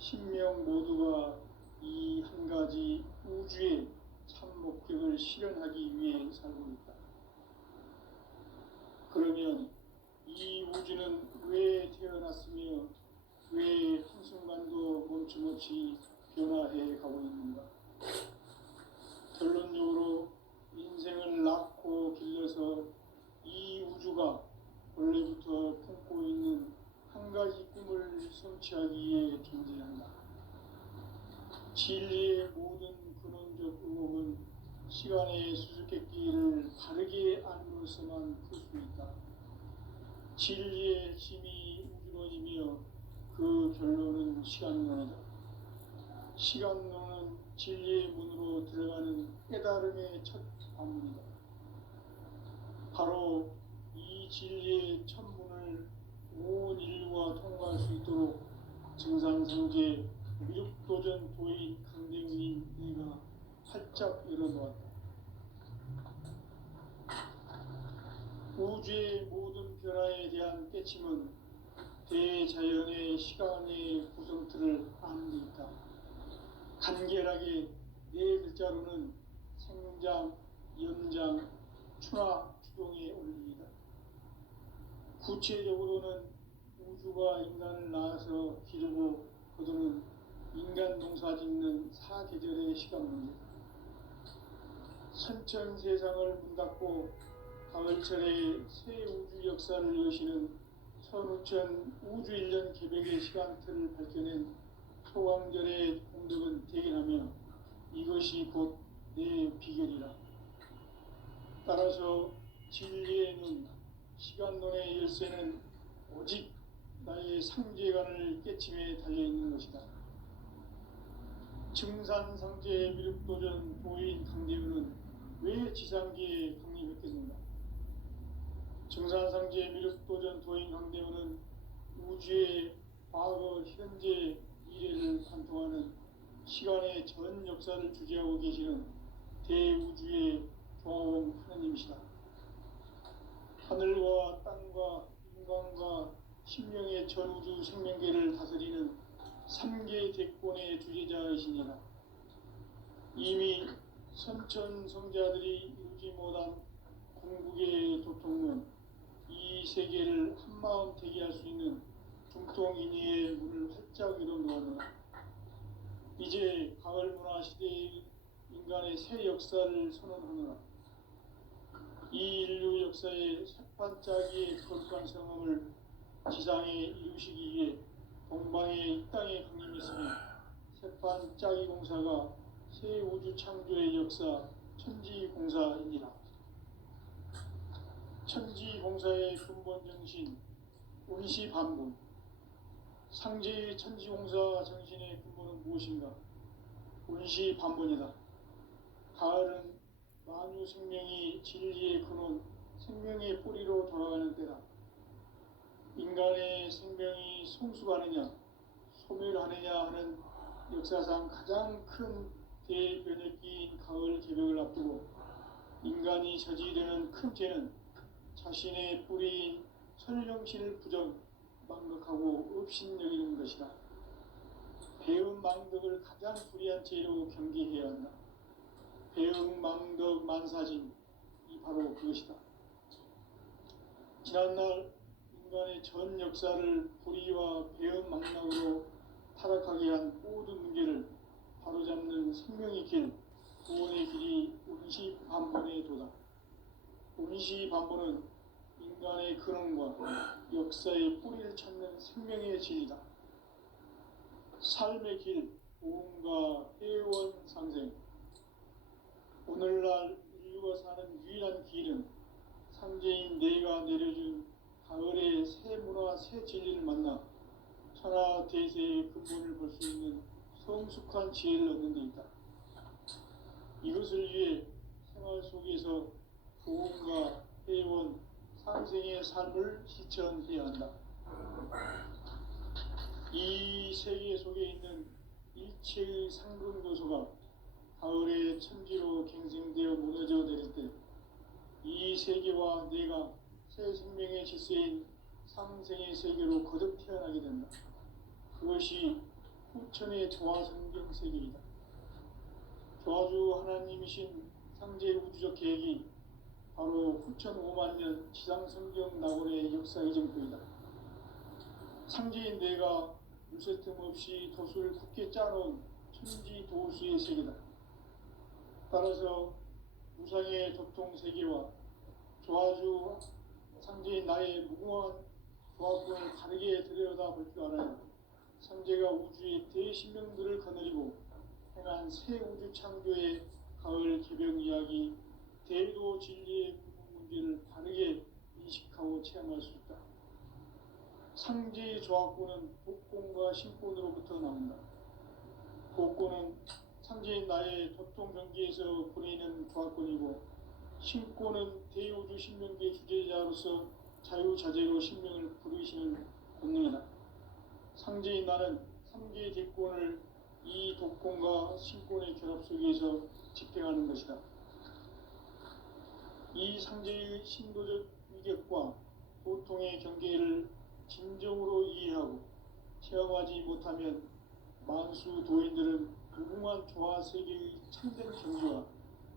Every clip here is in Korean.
신명 모두가 이 한 가지 우주의 참 목적을 실현하기 위해 살고 있다. 그러면 이 우주는 왜 태어났으며 왜 한순간도 멈춤없이 변화해 가고 있는가? 결론적으로 인생을 낳고 길러서 이 우주가 원래부터 품고 있는 한 가지 꿈을 성취하기 위해 존재한다. 진리의 모든 근원적 의혹은 시간의 수수께끼를 바르게 안으로서만 풀 수 있다. 진리의 힘이 우주론이며 그 결론은 시간론이다. 시간론은 진리의 문으로 들어가는 깨달음의 첫 관문이다. 바로 이 진리의 첫 문을 온 인류가 통과할 수 있도록 증산성제 미륵도전 도인 강대훈인 네가 활짝 열어놓았다. 우주의 모든 변화에 대한 깨침은 대자연의 시간의 구성틀을 아는 데 있다. 간결하게 네 글자로는 생장, 연장, 추나 추동의 원리이다. 구체적으로는 우주가 인간을 낳아서 기르고 거두는 인간 농사 짓는 사계절의 시간 문제다. 선천 세상을 문 닫고 가을철에 새 우주 역사를 여시는 선우천 우주 1년 개백의 시간틀을 밝혀낸 소강절의 공덕은 대견하며 이것이 곧 내 비결이라. 따라서 진리의 눈, 시간론의 열쇠는 오직 나의 상제관을 깨침에 달려있는 것이다. 증산상제 미륵도전 도인 강대훈은 왜 지상계에 강림했겠는가? 증산상제 미륵도전 도인 강대훈은 우주의 과거, 현재, 미래를 관통하는 시간의 전 역사를 주재하고 계시는 대우주의 조화원 하느님이시다. 하늘과 땅과 인간과 신명의 전우주 생명계를 다스리는 3계 대권의 주제자이시니라. 이미 선천성자들이 이루지 못한 궁극의 도통은 이 세계를 한마음 되게 할 수 있는 중통인의의 문을 활짝 열어놓았노라. 이제 가을 문화 시대의 인간의 새 역사를 선언하노라. 이 인류 역사의 새반짝이의 거룩한 성험을 지상에 이루시기 위해 동방의 이 땅에 강림했으며 새반짝이 공사가 새 우주 창조의 역사 천지공사이니라. 천지공사의 근본 정신 운시반본. 상제의 천지공사 정신의 근본은 무엇인가? 운시반본이다. 가을은 만유 생명이 진리의 근원, 생명의 뿌리로 돌아가는 때다. 인간의 생명이 성숙하느냐, 소멸하느냐 하는 역사상 가장 큰 대변혁기인 가을 개벽을 앞두고 인간이 저지르는 큰 죄는 자신의 뿌리인 설령신을 부정, 망덕하고 업신여기는 것이다. 배은 망덕을 가장 불의한 죄로 경계해야 한다. 배은 망덕 만사진, 이 바로 그것이다. 지난날 인간의 전 역사를 불의와 배은 망락으로 타락하게 한 모든 문제를 바로잡는 생명의 길, 구원의 길이 운시반본의 도다. 운시반본은 인간의 근원과 역사의 뿌리를 찾는 생명의 진리다. 삶의 길, 보험과 회원 상생. 오늘날 인류가 사는 유일한 길은 상제인 내가 내려준 가을의 새 문화, 새 진리를 만나 천하 대세의 근본을 볼 수 있는 성숙한 지혜를 얻는 데 있다. 이것을 위해 생활 속에서 보험과 회원, 상생의 삶을 실천해야 한다. 이 세계 속에 있는 일체의 상승 요소가 가을의 천지로 갱생되어 무너져 내릴 때 이 세계와 내가 새 생명의 질서인 상생의 세계로 거듭 태어나게 된다. 그것이 후천의 조화성경 세계이다. 조화주 하나님이신 상제 우주적 계획이 바로 후천 5만 년 지상성경 낙원의 역사 이정표이다. 상제인 내가 물새틈 없이 돛을 굳게 짜놓은 천지 도수의 세계다. 따라서 우상의 도통 세계와 조화주 상제인 나의 무궁한 조화권을 다르게 들여다볼 줄 알아야 상제가 우주의 대신명들을 거느리고 행한 새 우주 창조의 가을 개벽 이야기, 대도 진리의 구분 문제를 다르게 인식하고 체험할 수 있다. 상제의 조화권은 복권과 신권으로부터 나온다. 복권은 상제인 나의 도통 경계에서 보내는 조화권이고, 신권은 대우주 신명계 주제자로서 자유자재로 신명을 부르시는 권능이다. 상제인 나는 삼계의 대권을 이 독권과 신권의 결합 속에서 집행하는 것이다. 이 상제의 신도적 위격과 보통의 경계를 진정으로 이해하고 체험하지 못하면 만수 도인들은 무궁한 조화 세계의 참된 경지와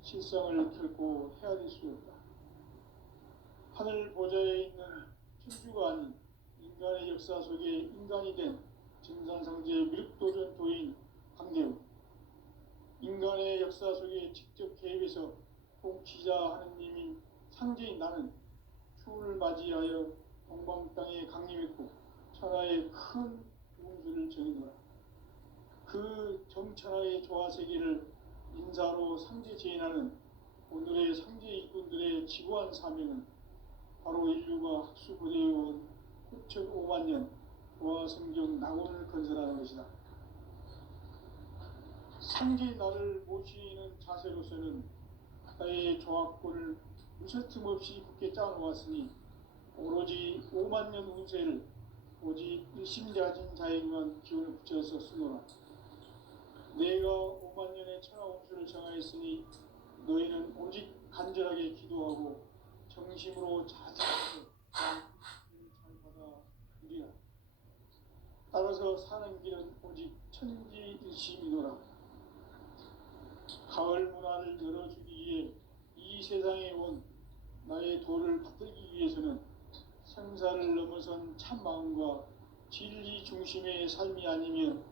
실상을 결코 헤아릴 수 없다. 하늘 보좌에 있는 천주가 아닌 인간의 역사 속에 인간이 된 증산상제의 미륵도전 도인 강대우, 인간의 역사 속에 직접 개입해서 통치자 하느님인 상제인 나는 추운을 맞이하여 동방 땅에 강림했고 천하의 큰 운수를 정의노라. 그 정천하의 조화세계를 인사로 상제 제인하는 오늘의 상제 일꾼들의 지구한 사명은 바로 인류가 학수고대해온 9,5만 년 조화성경 낙원을 건설하는 것이다. 상제 나를 모시는 자세로서는 나의 조화권을 무쇠틈 없이 굳게 짜놓았으니 오로지 5만 년 운세를 오직 일심자진 자에게만 기운을 붙여서 쓰노라. 내가 5만 년의 천하 운수를 정하였으니 너희는 오직 간절하게 기도하고 정심으로 자제해서 잘 받아 누리라. 따라서 사는 길은 오직 천지일심이노라. 가을 문화를 열어주기 위해 이 세상에 온 나의 도를 받들기 위해서는 생사를 넘어선 참 마음과 진리 중심의 삶이 아니면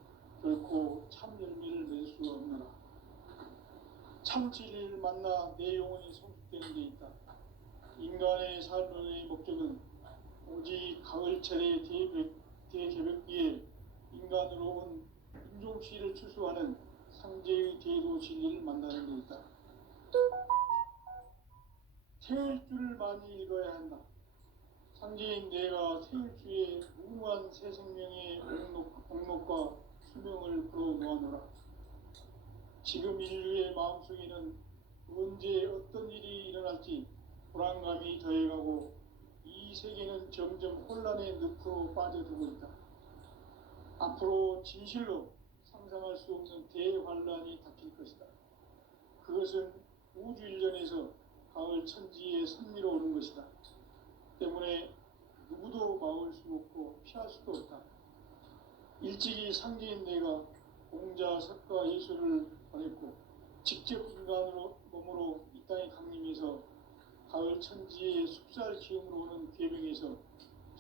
결코 참 열매를 낼 수 없노라. 참 진리를 만나 내 영혼이 성숙되는 데 있다. 인간의 삶의 목적은 오직 가을철의 대개벽기에 인간으로 온 인종씨를 추수하는 상제의 대도 진리를 만나는 데 있다. 태일주를 많이 읽어야 한다. 상제인 내가 태일주의 무궁한 새 생명의 옥록과 수명을 불어놓아노라. 지금 인류의 마음속에는 언제 어떤 일이 일어날지 불안감이 더해가고 이 세계는 점점 혼란의 늪으로 빠져들고 있다. 앞으로 진실로 상상할 수 없는 대환란이 닥칠 것이다. 그것은 우주 일련에서 가을 천지에 선미로 오는 것이다. 때문에 누구도 막을 수 없고 피할 수도 없다. 일찍이 상제인 내가 공자, 석가, 예수를 보냈고 직접 인간으로 몸으로 이 땅에 강림해서 가을 천지의 숲살 기음으로 오는 계명에서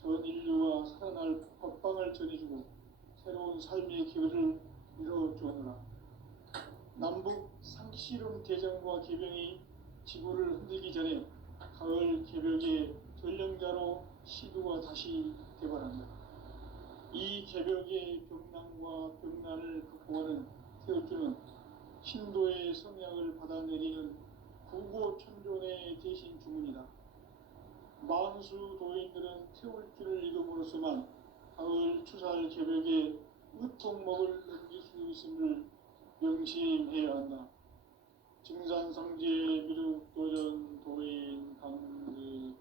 전 인류와 살아날 법방을 전해주고 새로운 삶의 기회를 이뤄주었노라. 남북 상씨름 대전과 계병이 지구를 흔들기 전에 가을 개벽의 전령자로 시두가 다시 대발한다. 이 개벽의 병난과 병난을 극복하는 태울주는 신도의 성약을 받아내리는 구고천존의 대신 주문이다. 만수 도인들은 태울주를 읽음으로써만 가을 추살 개벽에 으통목을 넘길 수 있음을 명심해야 한다. 증산상제 미륵도전 도인 강제훈.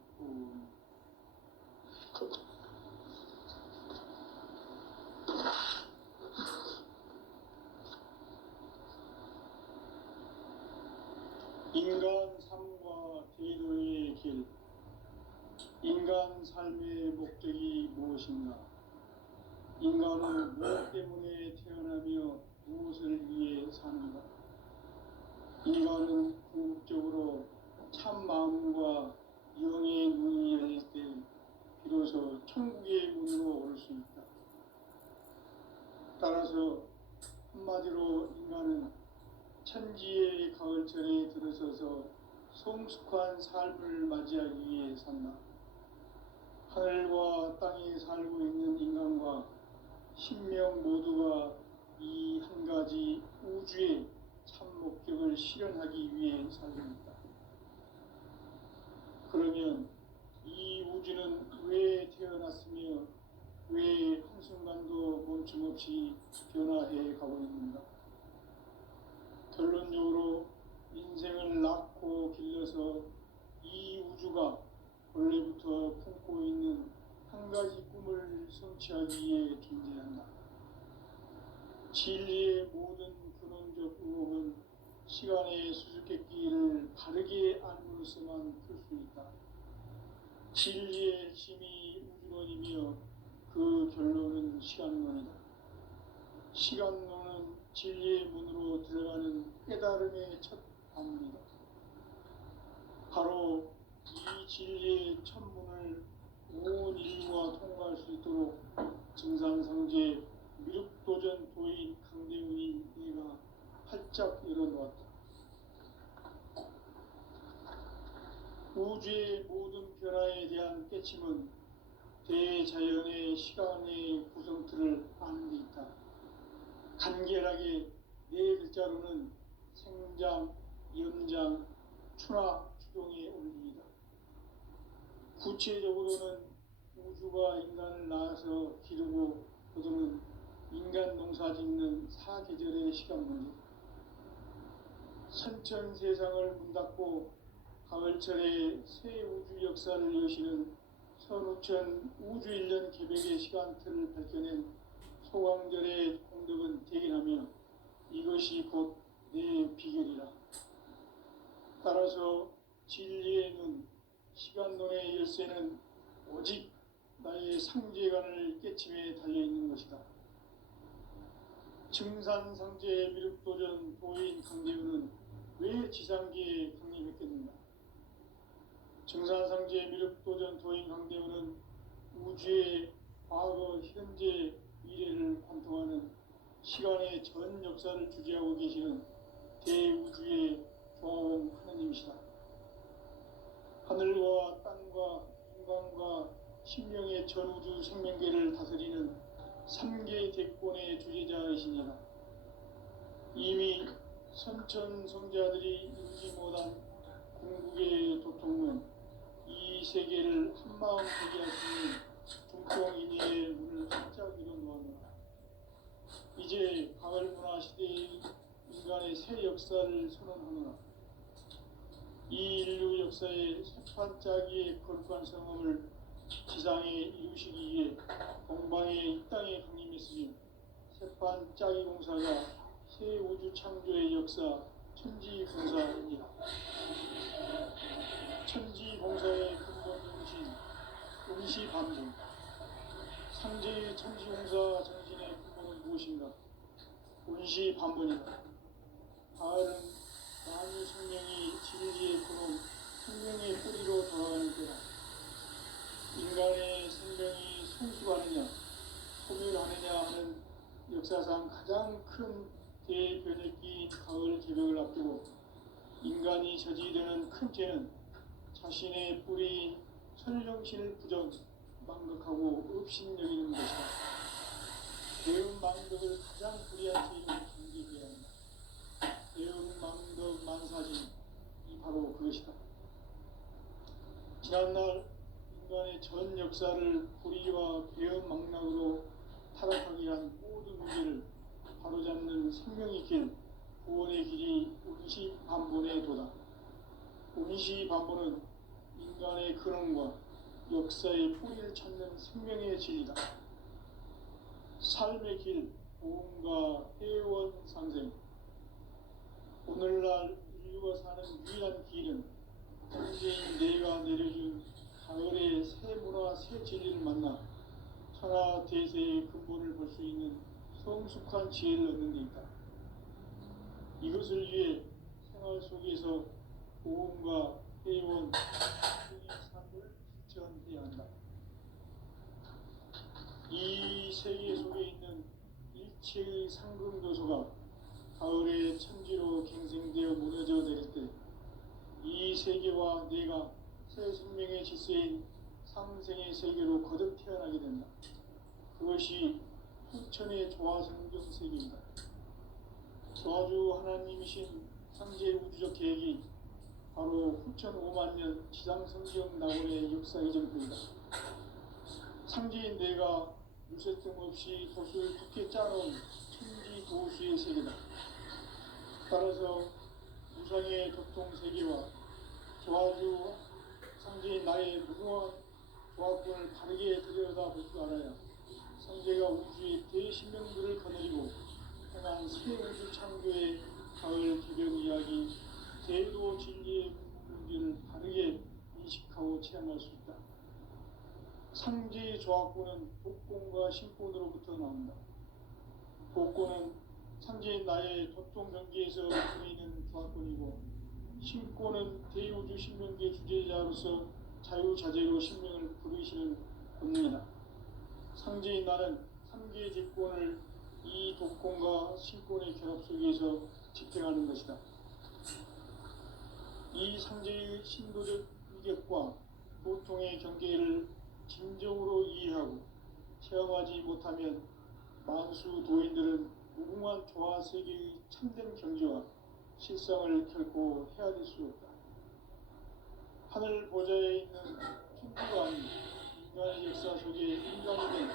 인간 삶과 대도의 길. 인간 삶의 목적이 무엇인가? 인간은 무엇 때문에 태어나며 무엇을 위해 사는가? 인간은 궁극적으로 참 마음과 영의 눈이 열릴 때 비로소 천국의 문으로 오를 수 있다. 따라서 한마디로 인간은 천지의 가을철에 들어서서 성숙한 삶을 맞이하기 위해 산다. 하늘과 땅에 살고 있는 인간과 신명 모두가 이 한 가지 우주의 참 목적을 실현하기 위해 살립니다. 그러면 이 우주는 왜 태어났으며 왜 한순간도 멈춤없이 변화해 가고 있는가? 결론적으로 인생을 낳고 길러서 이 우주가 원래부터 품고 있는 한 가지 꿈을 성취하기 위해 존재한다. 진리의 모든 근원적 의혹은 시간의 수수께끼를 바르게 알므로써만 풀 수 있다. 진리의 핵심이 우주론이며 그 결론은 시간론이다. 시간론은 진리의 문으로 들어가는 깨달음의 첫 방문이다. 바로 이 진리의 첫 문을 온 인류가 통과할 수 있도록 증산상제 미륵도전 도인 강대훈이 내가 활짝 열어놓았다. 우주의 모든 변화에 대한 깨침은 대자연의 시간의 구성틀을 아는 데 있다. 간결하게 네 글자로는 생장, 연장, 추나 추동의 원리이다. 구체적으로는 우주가 인간을 낳아서 기르고 거두는 인간 농사 짓는 사계절의 시간 문제다. 선천 세상을 문 닫고 가을철에 새 우주 역사를 여시는 선우천 우주 1년 개백의 시간틀을 밝혀낸 소광절의 공덕은 대견하며 이것이 곧 내 비결이라. 따라서 진리의 눈, 시간론의 열쇠는 오직 나의 상제관을 깨침에 달려있는 것이다. 증산상제 미륵도전 도인 강대훈은 왜 지상계에 강림했겠는가? 증산상제 미륵도전 도인 강대훈은 우주의 과거, 현재, 미래를 관통하는 시간의 전 역사를 주재하고 계시는 대우주의 조화원 하느님이시다. 하늘과 땅과 인간과 신명의 전우주 생명계를 다스리는 3개 대권의 주제자이시니라. 이미 선천성자들이 이루지 못한 궁극의 도통은 이 세계를 한마음 되게 하시는 중통인의의 문을 활짝 열어놓았노라. 이제 가을 문화 시대의 인간의 새 역사를 선언하노라. 이 인류 역사의 새판짜기의 거룩한 성험을 지상에 이루시기 위해 동방의 이 땅에 강림했으니 새판짜기 공사가 새 우주 창조의 역사 천지공사입니다. 천지공사의 근본 정신 응시반분. 상제의 천지공사 정신의 근본은 무엇인가? 응시반분이다. 가을은 만유 생명이 진리의 근원, 생명의 뿌리로 돌아가는 때다. 인간의 생명이 성숙하느냐, 소멸하느냐 하는 역사상 가장 큰 대변혁기인 가을 개벽을 앞두고 인간이 저지르는 큰 죄는 자신의 뿌리인 선령신을 부정, 망각하고 업신여기는 것이다. 대음망덕을 가장 불의한 죄로 경계해야 한다. 대음망덕 만사진이 바로 그것이다. 지난날 인간의 전 역사를 불의와 배은망락으로 타락하게 한 모든 문제를 바로잡는 생명의 길, 구원의 길이 운시반본의 도다. 운시반본은 인간의 근원과 역사의 뿌리를 찾는 생명의 진리다. 삶의 길, 보험과 회원상생. 오늘날 인류가 사는 유일한 길은 현재인 내가 내려준 가을의 새 문화, 새 진리를 만나 천하 대세의 근본을 볼 수 있는 성숙한 지혜를 얻는 데 있다. 이것을 위해 생활 속에서 보험과 회원, 등의 삶을 실천해야 한다. 이 세계 속에 있는 일체의 상금도서가 가을의 천지로 갱생되어 무너져 내릴 때 이 세계와 내가 새 생명의 질서인 상생의 세계로 거듭 태어나게 된다. 그것이 후천의 조화성경 세계입니다. 저주 하나님이신 상제 우주적 계획이 바로 후천 5만 년 지상성경 낙원의 역사 이전입니다. 상제인 내가 무쇠뜸 없이 돛을 굳게 짜놓은 천지 도수의 세계다. 따라서 무상의 교통 세계와 조화주 상제인 나의 무궁한 조합권을 바르게 들여다볼 줄 알아야 상제가 우주의 대신명들을 거느리고 행한 새 우주 창조의 가을 개벽 이야기 대도 진리의 문제를 바르게 인식하고 체험할 수 있다. 상제의 조합권은 복권과 신권으로부터 나온다. 복권은 상제인 나의 도통 경계에서 보이는 조합권이고 신권은 대우주 신명계 주제자로서 자유자재로 신명을 부르시는 본능이다. 상제인 나는 상계의 직권을 이 독권과 신권의 결합 속에서 집행하는 것이다. 이 상제의 신도적 위격과 보통의 경계를 진정으로 이해하고 체험하지 못하면 만수 도인들은 무궁한 조화 세계의 참된 경지와 실상을 결코 헤아릴 수 없다. 하늘 보좌에 있는 천주가 아닌 인간의 역사 속에 인간이 된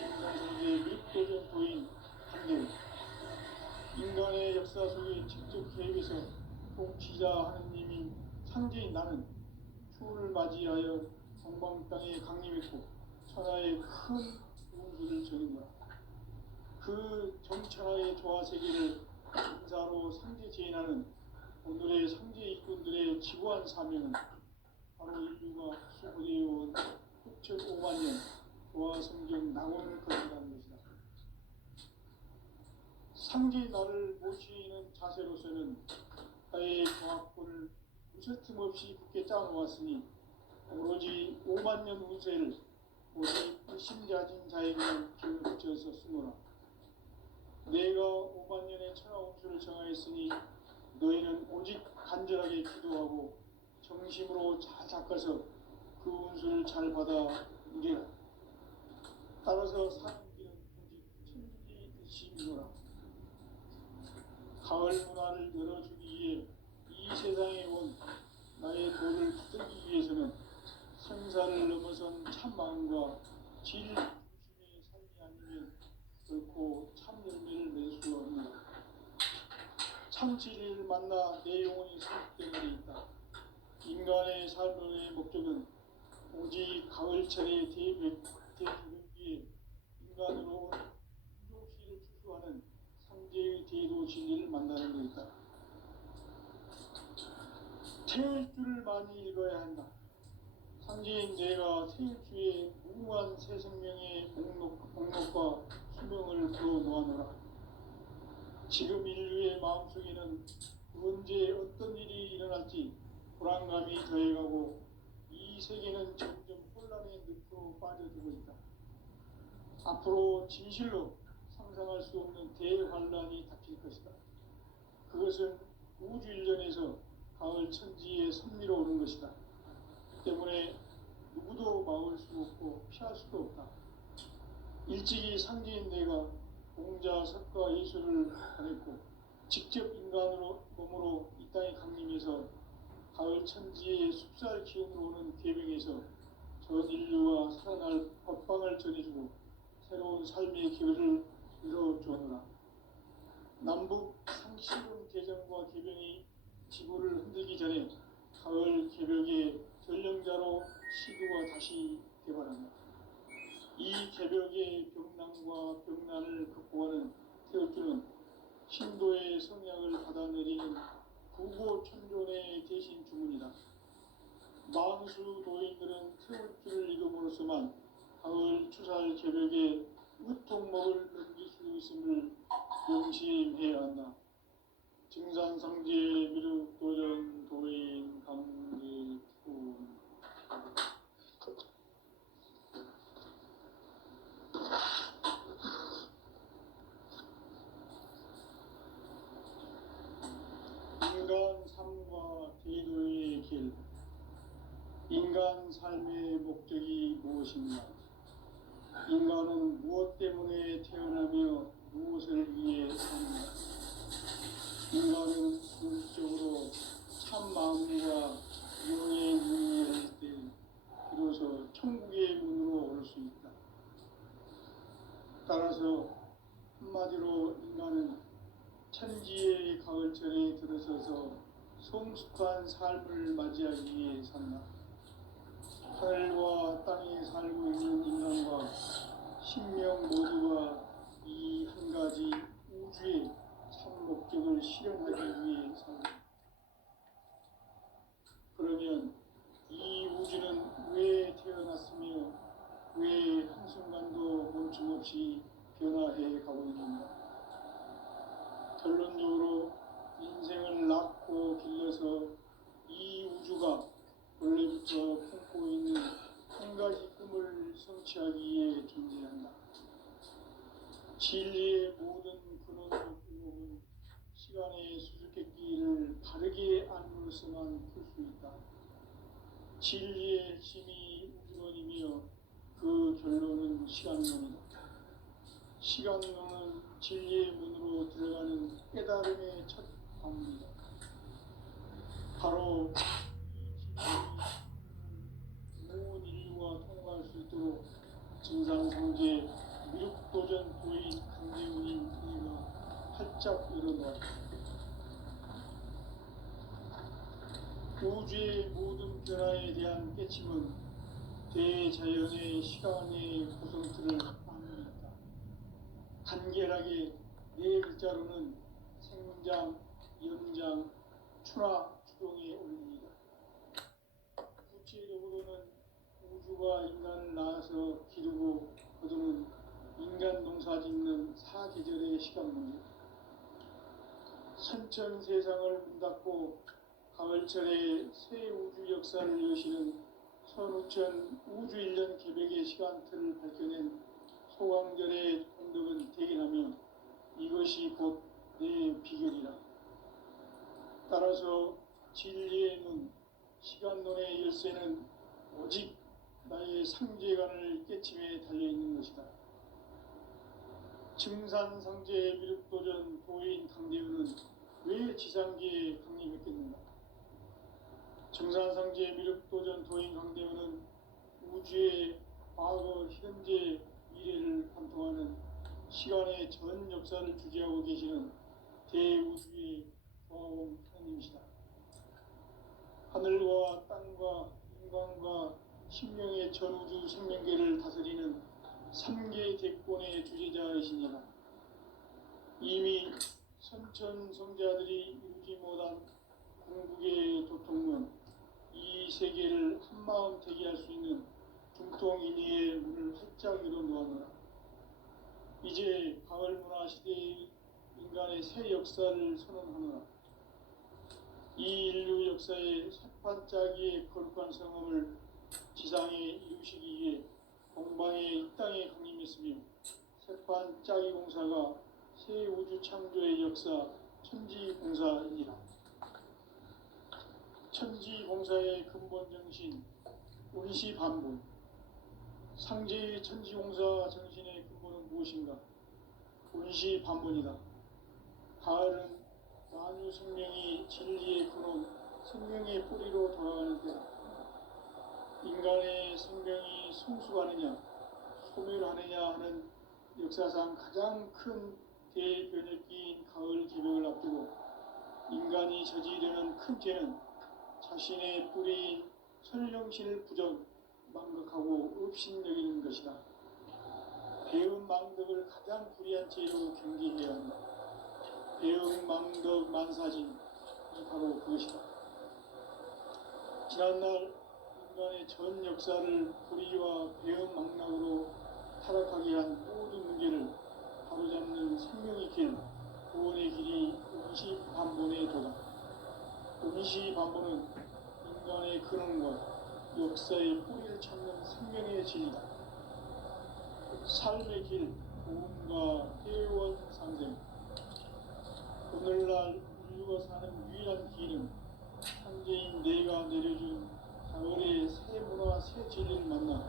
정상성계의 밀도적 도인 한계로 인간의 역사 속에 직접 개입해서 통치자 하느님인 상제인 나는 추운을 맞이하여 동방 땅에 강림했고 천하의 큰 운수를 전인노라. 그 정천하의 조화 세계를 인사로 상제 제인하는 오늘의 상제 일꾼들의 지구한 사명은 바로 인류가 수고되어온 6,5만 년 조화 성경 낙원을 거듭하는 것이다. 상제 나를 모시는 자세로서는 나의 조합권을 무쇠틈 없이 굳게 짜놓았으니 오로지 5만 년 운세를 오직 불신자진 자에게만 기를 붙여서 쓰노라. 내가 5만 년의 천하 운수를 정하였으니 너희는 오직 간절하게 기도하고 정심으로 잘 닦아서 그 운수를 잘 받아 누리라. 따라서 사는 길은 오직 천지 뜻이니라. 가을 문화를 열어주기 위해 이 세상에 온 나의 도를 붙들기 위해서는 생사를 넘어선 참 마음과 질 중심의 삶이 아니면 결코 참 열매를 맺을 수 없느라. 참 진리를 만나 내 영혼이 성숙되는 데 있다. 인간의 삶의 목적은 오직 가을철의 대개벽기에 인간으로 온 유족시를 추수하는 상제의 대도 진리를 만나는 데 있다. 태일주를 많이 읽어야 한다. 상제인 내가 태일주의 무궁한 새 생명의 목록과 수명을 불어 놓아노라. 지금 인류의 마음속에는 언제 어떤 일이 일어날지 불안감이 더해가고 이 세계는 점점 혼란의 늪으로 빠져들고 있다. 앞으로 진실로 상상할 수 없는 대환란이 닥칠 것이다. 그것은 우주 일련에서 가을 천지의 섭리로 오는 것이다. 때문에 누구도 막을 수 없고 피할 수도 없다. 일찍이 상제인 내가 공자, 석가, 예수를 보냈고 직접 인간으로 몸으로 이 땅에 강림해서 가을 천지의 숲살 기운으로 오는 계명에서 전 인류와 살아날 법방을 전해주고 새로운 삶의 기회를 이뤄주었노라. 남북 상시군 개정과 개병이 지구를 흔들기 전에 가을 개벽의 전령자로 시도가 다시 개발한다. 이 개벽의 병난과 병난을 극복하는 태엽주는 신도의 성약을 받아내리는 구고천존의 대신 주문이다. 만수 도인들은 태엽주를 읽음으로써만 가을 추살 개벽에 으통목을 넘길 수 있음을 명심해야 한다. 증산상제 미륵 도전 도인 강제품 인간 삶과 대도의 길. 인간 삶의 목적이 무엇인가? 인간은 무엇 때문에 태어나며 무엇을 위해 사는가? 인간은 궁극적으로 참 마음과 영의 눈이 열릴 때 비로소 천국의 문으로 올 수 있다. 따라서 한마디로 인간은 천지의 가을철에 들어서서 성숙한 삶을 맞이하기 위해 산다. 하늘과 땅에 살고 있는 인간과 신명 모두가 이 한 가지 우주의 참 목적을 실현하기 위해 산다. 그러면 이 우주는 왜 태어났으며 왜 한순간도 멈춤없이 변화해 가고 있는가? 결론적으로 인생을 낳고 길러서 이 우주가 원래부터 품고 있는 한 가지 꿈을 성취하기 위해 존재한다. 진리의 모든 근원적 의혹은 시간의 수수께끼를 바르게 안으로서만 풀 수 있다. 진리의 핵심이 우주론이며 그 결론은 시간론이다. 시간론은 진리의 문으로 들어가는 깨달음의 첫 방문이다. 바로 온 인류가 통과할 수 있도록 증산상제 미륵도전 도인 강제훈인 의가 활짝 열어놓았다. 우주의 모든 변화에 대한 깨침은 대자연의 시간의 구성틀을 나눕니다. 간결하게 네 글자로는 생장, 연장, 추나 추동에 올립니다. 구체적으로는 우주가 인간을 낳아서 기르고 거두는 인간 농사 짓는 사계절의 시간 문제. 선천 세상을 문 닫고 가을철에 새 우주 역사를 여시는 선우천 우주 1년 개벽의 시간틀을 밝혀낸 소강절의 공덕은 대견하며 이것이 곧 내 비결이라. 따라서 진리의 문, 시간론의 열쇠는 오직 나의 상제관을 깨침에 달려있는 것이다. 증산상제 미륵도전 도인 강대훈은 왜 지상계에 강림했겠는가? 증산상제 미륵도전 도인 강대훈은 우주의 과거, 현재, 미래를 관통하는 시간의 전 역사를 주재하고 계시는 대우주의 과공 하나님이시다. 하늘과 땅과 인간과 신명의 전우주 생명계를 다스리는 3계 대권의 주제자이시니라. 이미 선천성자들이 이루지 못한 궁극의 도통문, 이 세계를 한마음 되게 할 수 있는 중통인의의 문을 활짝 열어놓았노라. 이제 가을 문화 시대의 인간의 새 역사를 선언하노라. 이 인류 역사의 새반짝이의 거룩한 성험을 지상에 이루시기 위해 공방에 이 땅에 강림했으며 새반짝이 공사가 새 우주 창조의 역사 천지공사이니라. 천지공사의 근본 정신 운시반본. 상제의 천지공사 정신의 근본은 무엇인가? 운시반본이다. 가을은 만유 생명이 진리의 근원, 생명의 뿌리로 돌아가는 때다. 인간의 생명이 성숙하느냐, 소멸하느냐 하는 역사상 가장 큰 대변혁기인 가을 개벽을 앞두고 인간이 저지르는 큰 죄는 자신의 뿌리인 설령신을 부정, 망각하고 업신여기는 것이다. 배운 망덕을 가장 불의한 죄로 경계해야 한다. 배운 망덕 만사진이 바로 그것이다. 지난날 인간의 전 역사를 불의와 배은망락으로 타락하게 한 모든 문제를 바로잡는 생명의 길, 구원의 길이 임시반본의 도다. 임시반본은 인간의 근원과 역사의 뿌리를 찾는 생명의 진리다. 삶의 길, 복음과 회원 상생. 오늘날 인류가 사는 유일한 길은 창조인 내가 내려준 가을의 새 문화, 새 진리를 만나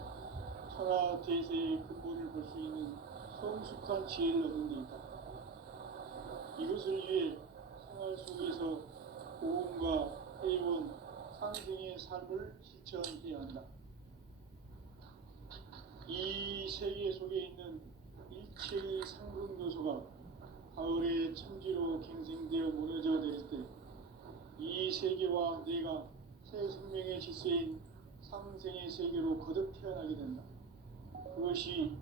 천하 대세의 근본을 볼 수 있는 성숙한 지혜를 얻는 데 있다. 이것을 위해 생활 속에서 복음과 회원, 상생의 삶을 실천해야 한다. 이 세계 속에 있는 일체의 상승 요소가 가을의 천지로 갱생되어 무너져 내릴 때 이 세계와 내가 새 생명의 질서인 상생의 세계로 거듭 태어나게 된다. 그것이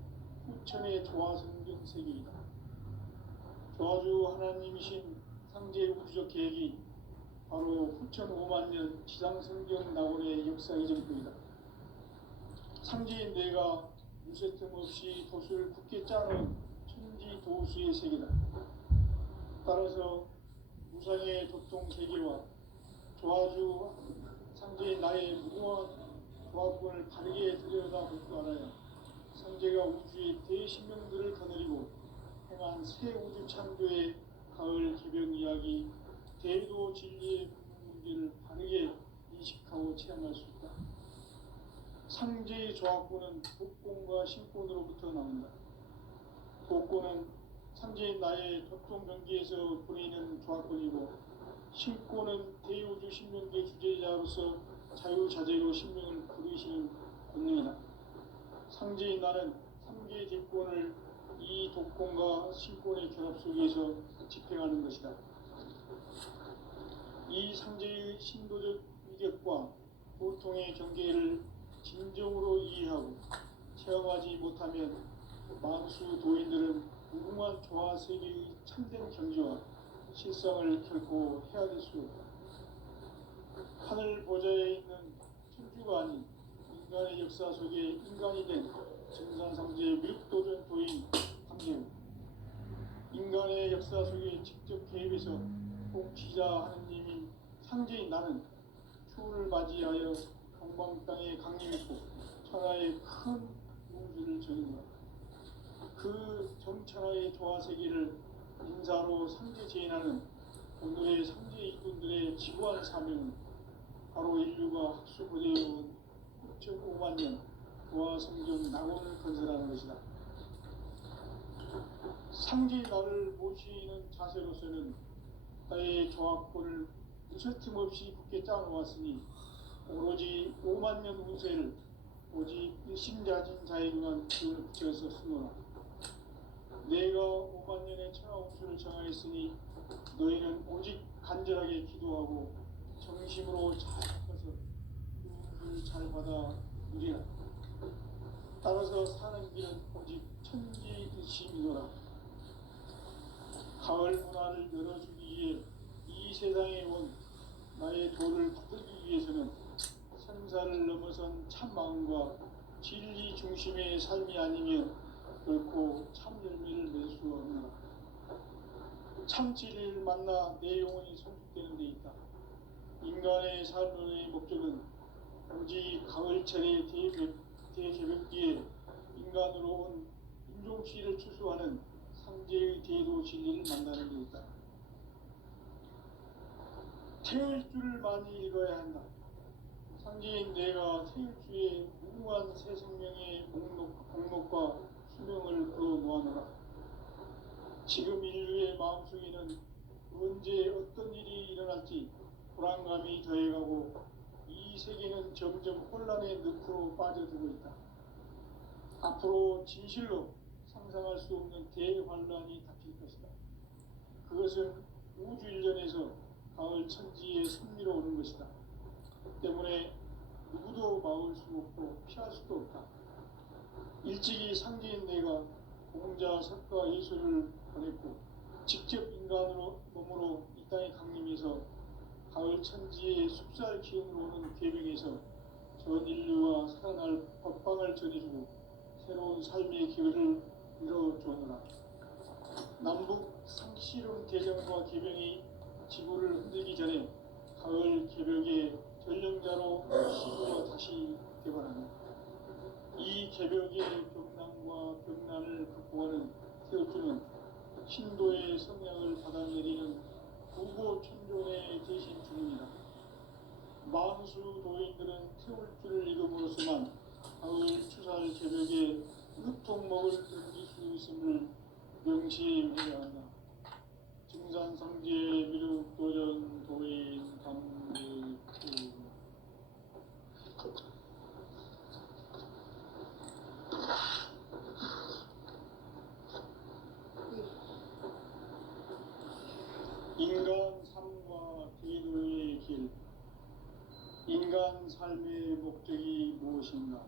후천의 조화성경 세계이다. 조화주 하나님이신 상제 우주적 계획이 바로 후천 5만 년 지상성경 낙원의 역사 이전부이다. 상제인 내가 무쇠틈 없이 도수를 굳게 짜놓은 천지 도수의 세계다. 따라서 무상의 도통 세계와 조화주 상제인 나의 무궁한 조화권을 바르게 들여다볼 줄 알아야 상제가 우주의 대신명들을 거느리고 행한 새 우주 창조의 가을 개병 이야기, 대도 진리의 문제를 바르게 인식하고 체험할 수 있다. 상제의 조화권은 독권과 신권으로부터 나온다. 독권은 상제인 나의 도통 경기에서 부리는 조화권이고, 신권은 대우주 신명계 주제자로서 자유자재로 신명을 부르시는 권능이다. 상제인 나는 3개의 대권을 이 독권과 신권의 결합 속에서 집행하는 것이다. 이 상제의 신도적 위격과 보통의 경계를 진정으로 이해하고 체험하지 못하면 만수 도인들은 무궁한 조화 세계의 참된 경지와 실상을 결코 헤아릴 수 없다. 하늘 보좌에 있는 천주가 아닌 인간의 역사 속에 인간이 된 증산상제의 밀도전 도인 황제우, 인간의 역사 속에 직접 개입해서 통치자 하느님인 상제인 나는 추운을 맞이하여 동방 땅에 강림했고 천하의 큰 우주를 정의하라. 그 정천하의 조화세계를 인사로 상제 제인하는 오늘의 상제 일꾼들의 지구한 사명은 바로 인류가 학수고대해온 9.5만 년 조화성경 낙원을 건설하는 것이다. 상제 나를 모시는 자세로서는 나의 조합권을 무쇠틈 없이 굳게 짜놓았으니 오로지 5만 년 운세를 오직 일심자진 자에게만 기운을 붙여서 쓰노라. 내가 5만 년의 천하운수를 정하였으니 너희는 오직 간절하게 기도하고 정심으로 잘 닦아서 운수를 잘 받아 누리라. 따라서 사는 길은 오직 천지 듯이 믿어라. 가을 문화를 열어주기 위해 이 세상에 온 나의 도를 붙들기 위해서는 생사를 넘어선 참 마음과 진리 중심의 삶이 아니면 결코 참 열매를 맺을 수 없노라. 참 진리를 만나 내 영혼이 성숙되는 데 있다. 인간의 삶의 목적은 오직 가을철의 대개벽기에 인간으로 온 인종씨를 추수하는 상제의 대도 진리를 만나는 데 있다. 태일주를 많이 읽어야 한다. 상제인 내가 태일주의 무궁한 새 생명의 목록과 수명을 풀어 놓아노라. 지금 인류의 마음속에는 언제 어떤 일이 일어날지 불안감이 더해가고 이 세계는 점점 혼란의 늪으로 빠져들고 있다. 앞으로 진실로 상상할 수 없는 대환란이 닥칠 것이다. 그것은 우주 일전에서 가을 천지의 섭리로 오는 것이다. 때문에 누구도 막을 수 없고 피할 수도 없다. 일찍이 상제인 내가 공자, 석가, 예술을 보냈고 직접 인간으로 몸으로 이 땅에 강림해서 가을 천지의 숲살 기운으로 오는 계명에서 전 인류가 살아날 법방을 전해주고 새로운 삶의 기회를 열어주느라. 남북 상씨름 대전과 개병이 지구를 흔들기 전에 가을 개벽의 전령자로 시구가 다시 개발하는 이 개벽의 벽난과 벽난을 극복하는 태엽주는 신도의 성량을 받아내리는 부고 천존의 대신 주문이다. 만수 도인들은 태울주를 읽음으로써만 가을 추살 개벽의 흙통목을 던질 수 있음을 명시해야 한다. 증산상제 미륵도전 도인 감리구. 인간 삶과 대도의 길. 인간 삶의 목적이 무엇인가?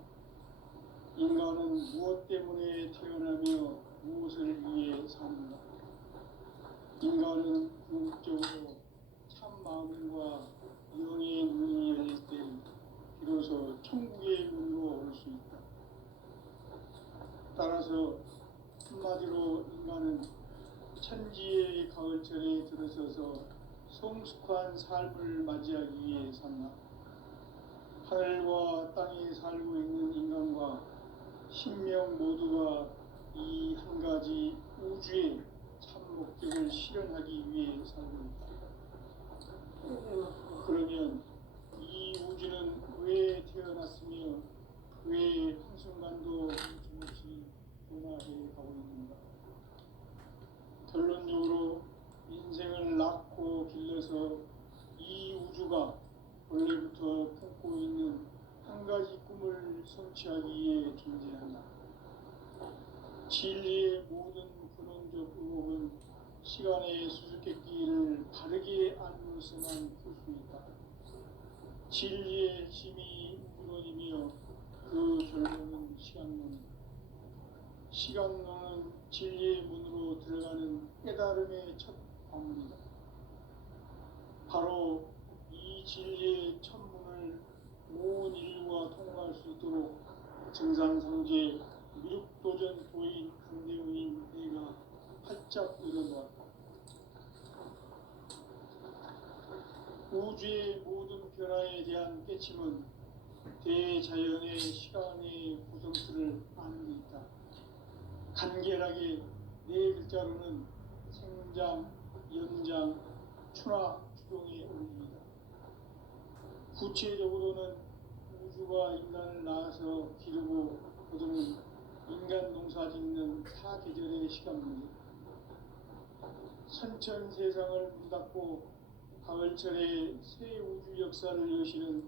인간은 무엇 때문에 태어나며 무엇을 위해 사는가? 인간은 궁극적으로 참 마음과 영의 문이 열릴 때 비로소 천국의 문으로 올 수 있다. 따라서 한마디로 인간은 천지의 가을철에 들어서서 성숙한 삶을 맞이하기 위해 산다. 하늘과 땅에 살고 있는 인간과 신명 모두가 이 한 가지 우주의 참 목적을 실현하기 위해 살고 있다. 그러면 이 우주는 왜 태어났으며 왜 한순간도 멈춤없이 변화해 가고 있는가? 결론적으로 인생을 낳고 길러서 이 우주가 원래부터 품고 있는 한 가지 꿈을 성취하기 위해 존재한다. 진리의 모든 근원적 의혹은 시간의 수수께끼를 바르게 알므로서만 풀 수 있다. 진리의 핵심이 우주론이며 그 결론은 시간론이다. 시간론은 진리의 문으로 들어가는 깨달음의 첫 방문이다. 바로 이 진리의 첫 문을 온 인류가 통과할 수 있도록 증산상제 미륵도전 도인 강대훈인 내가 활짝 열어놓았다. 우주의 모든 변화에 대한 깨침은 대자연의 시간의 구성틀을 아는 데 있다. 간결하게 네 글자로는 생장, 연장, 추나 추동의 원리이다. 구체적으로는 우주가 인간을 낳아서 기르고 거두는 인간 농사 짓는 사계절의 시간 문제, 선천 세상을 문닫고 가을철에 새 우주 역사를 여시는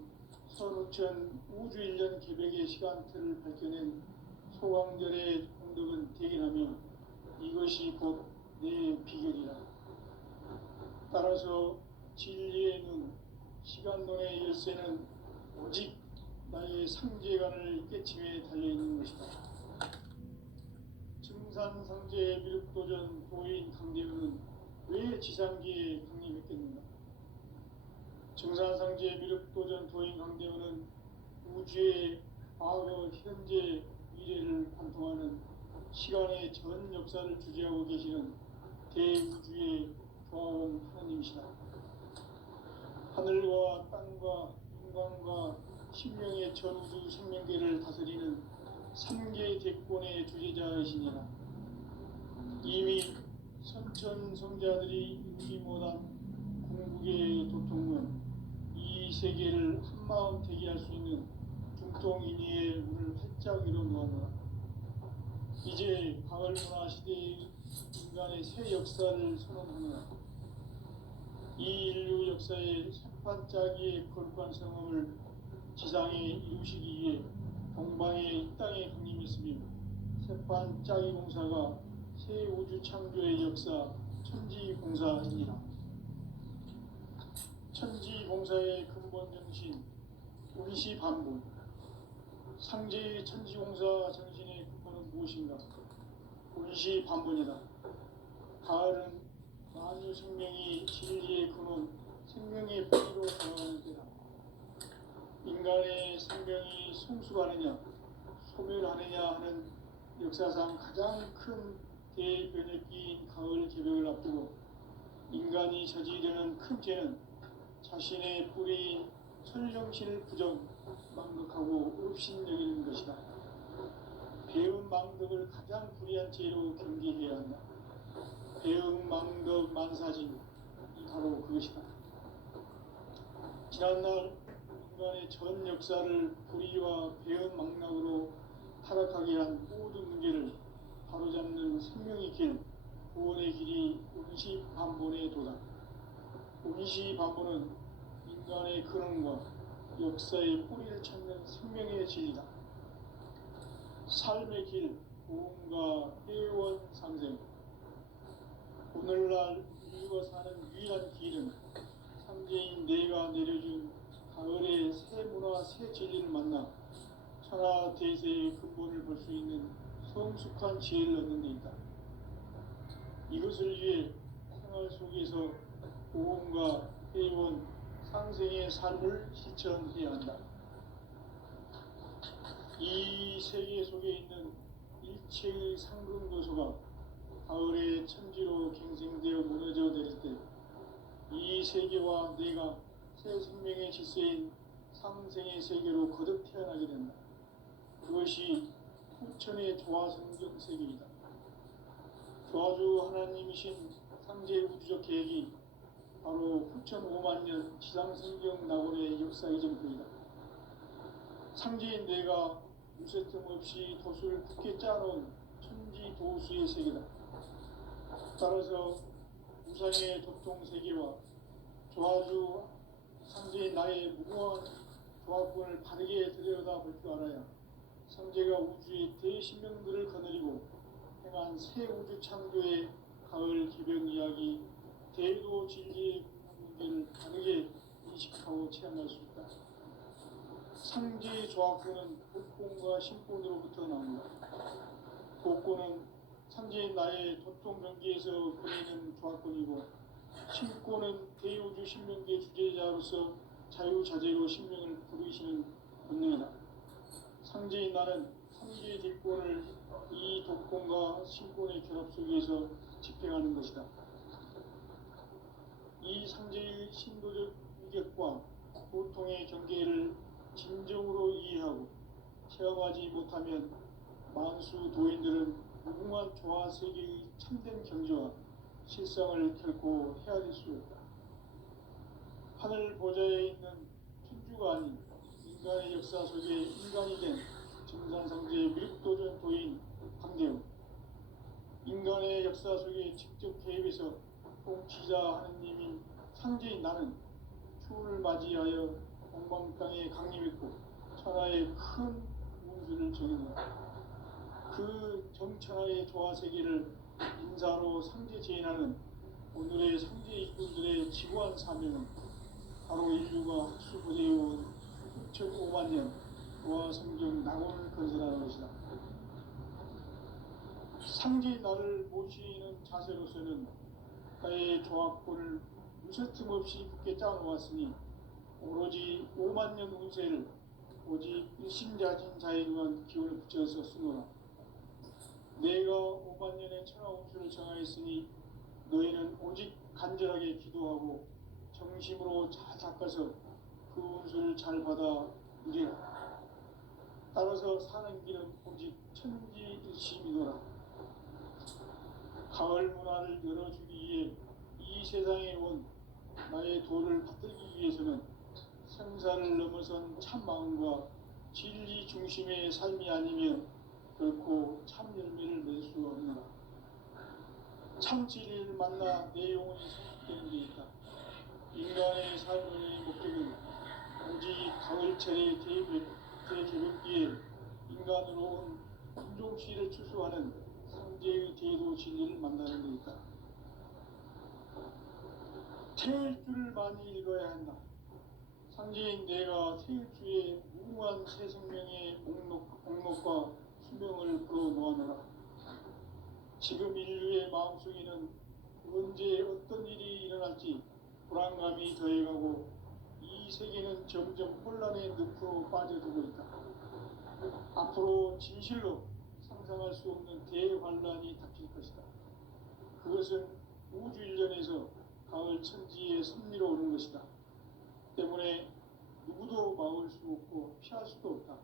선우천 우주 1년 개벽의 시간틀을 밝혀낸 소광절의 공덕은 대견하며 이것이 곧 내 비결이라. 따라서 진리의 눈, 시간론의 열쇠는 오직 나의 상제관을 깨침에 달려있는 것이다. 증산상제 미륵도전 도인 강대훈은 왜 지상기에 강림했겠는가? 증산상제 미륵도전 도인 강대훈은 우주의 과거, 현재, 미래를 관통하는 시간의 전 역사를 주재하고 계시는 대우주의 조화원 하나님이시다. 하늘과 땅과 인간과 신명의 전우주 생명계를 다스리는 3개 대권의 주제자이시니라. 이미 선천성자들이 이루지 못한 궁극의 도통은 이 세계를 한마음 되게 할 수 있는 중통인의의 문을 활짝 열어놓았노라. 이제 가을 문화 시대의 인간의 새 역사를 선언하노라. 이 인류 역사의 새판짜기의 거룩한 성험을 지상에 이루시기 위해 동방의 이 땅에 강림했으며 새판짜기 공사가 새 우주 창조의 역사 천지공사이니라. 천지공사의 근본 정신 운시반분. 상제의 천지공사 정신의 근본은 무엇인가? 운시반분이다. 가을은 만유 생명이 진리의 근원, 생명의 뿌리로 돌아가는 때다. 인간의 생명이 성숙하느냐 소멸하느냐 하는 역사상 가장 큰 대변혁기인 가을 개벽을 앞두고 인간이 저지르는 큰 죄는 자신의 뿌리인 설령신을 망각하고 업신여기는 것이다. 배은 망덕을 가장 불의한 죄로 경계해야 한다. 배은 망덕 만사진이 바로 그것이다. 지난날 인간의 전 역사를 불의와 배은 망락으로 타락하게 한 모든 문제를 바로잡는 생명의 길, 구원의 길이 운시반본에 도다. 운시반본은 인간의 근원과 역사의 뿌리를 찾는 생명의 진리다. 삶의 길, 구원과 회원 상생. 오늘날 인류가 사는 유일한 길은 삼재인 내가 내려준 가을의 새 문화, 새 진리를 만나 천하 대세의 근본을 볼 수 있는 성숙한 지혜를 얻는 데 있다. 이것을 위해 생활 속에서 구원과 회원, 상생의 삶을 실천해야 한다. 이 세계 속에 있는 일체의 상급 요소가 가을의 천지로 갱생되어 무너져 내릴 때 이 세계와 내가 새 생명의 질서인 상생의 세계로 거듭 태어나게 된다. 그것이 후천의 조화성경 세계이다. 조화주 하나님이신 상제 우주적 계획이 바로 후천 5만년 지상성경 낙원의 역사 이전입니다. 상제인 내가 무쇠틈 없이 도수를 굳게 짜놓은 천지 도수의 세계다. 따라서 우상의 도통 세계와 조화주 상제인 나의 무궁한 조합권을 바르게 들여다볼 줄 알아야 상제가 우주의 대신명들을 거느리고 행한 새 우주 창조의 가을 개벽 이야기 대도 진리의 문제를 바르게 인식하고 체험할 수 있다. 상제의 조합권은 복권과 신권으로부터 나온다. 복권은 상제인 나의 도통 경계에서 보이는 조합권이고 신권은 대우주 신명계 주제자로서 자유자재로 신명을 부르시는 본능이다. 상제인 나는 상제의 뒷권을 이 독권과 신권의 결합 속에서 집행하는 것이다. 이 상제의 신도적 위격과 고통의 경계를 진정으로 이해하고 체험하지 못하면 만수 도인들은 무궁한 조화 세계의 참된 경지와 실상을 결코 헤아릴 수 없다. 하늘 보좌에 있는 천주가 아닌 인간의 역사 속에 인간이 된 증산상제의 밀도전 도인 강대웅, 인간의 역사 속에 직접 개입해서 통치자 하느님인 상제인 나는 추운을 맞이하여 엉망땅에 강림했고 천하의 큰 운수를 정해놓았다. 그 정천하의 조화세계를 인사로 상제 제인하는 오늘의 상제 일꾼들의 지구한 사명은 바로 인류가 학수부대해온 6,5만 년 조화성경 낙원을 건설하는 것이다. 상제인 나를 모시는 자세로서는 나의 조합권을 무쇠틈 없이 굳게 짜놓았으니 오로지 5만 년 운세를 오직 일심자진 자에 의한 기운을 붙여서 쓰노라. 내가 5만 년의 천하 운수를 정하였으니 너희는 오직 간절하게 기도하고 정심으로 잘 닦아서 그 운수를 잘 받아 누리라. 따라서 사는 길은 오직 천지일심이노라. 가을 문화를 열어주기 위해 이 세상에 온 나의 도를 받들기 위해서는 생사를 넘어선 참 마음과 진리 중심의 삶이 아니면 결코 참 열매를 맺을 수 없노라. 참 진리를 만나 내 영혼이 성숙되는 데 있다. 인간의 삶의 목적은 오직 가을철의 대개벽기에 인간으로 온 인종시를 추수하는 상제의 대도 진리를 만나는 데 있다. 태일주를 많이 읽어야 한다. 상제인 내가 태일주의 무궁한 새 생명의 목록과 수명을 풀어 놓아노라. 지금 인류의 마음속에는 언제 어떤 일이 일어날지 불안감이 더해가고 이 세계는 점점 혼란의 늪으로 빠져들고 있다. 앞으로 진실로 상상할 수 없는 대환란이 닥칠 것이다. 그것은 우주 일전에서 가을 천지의 섭리로 오는 것이다. 때문에 누구도 막을 수 없고 피할 수도 없다.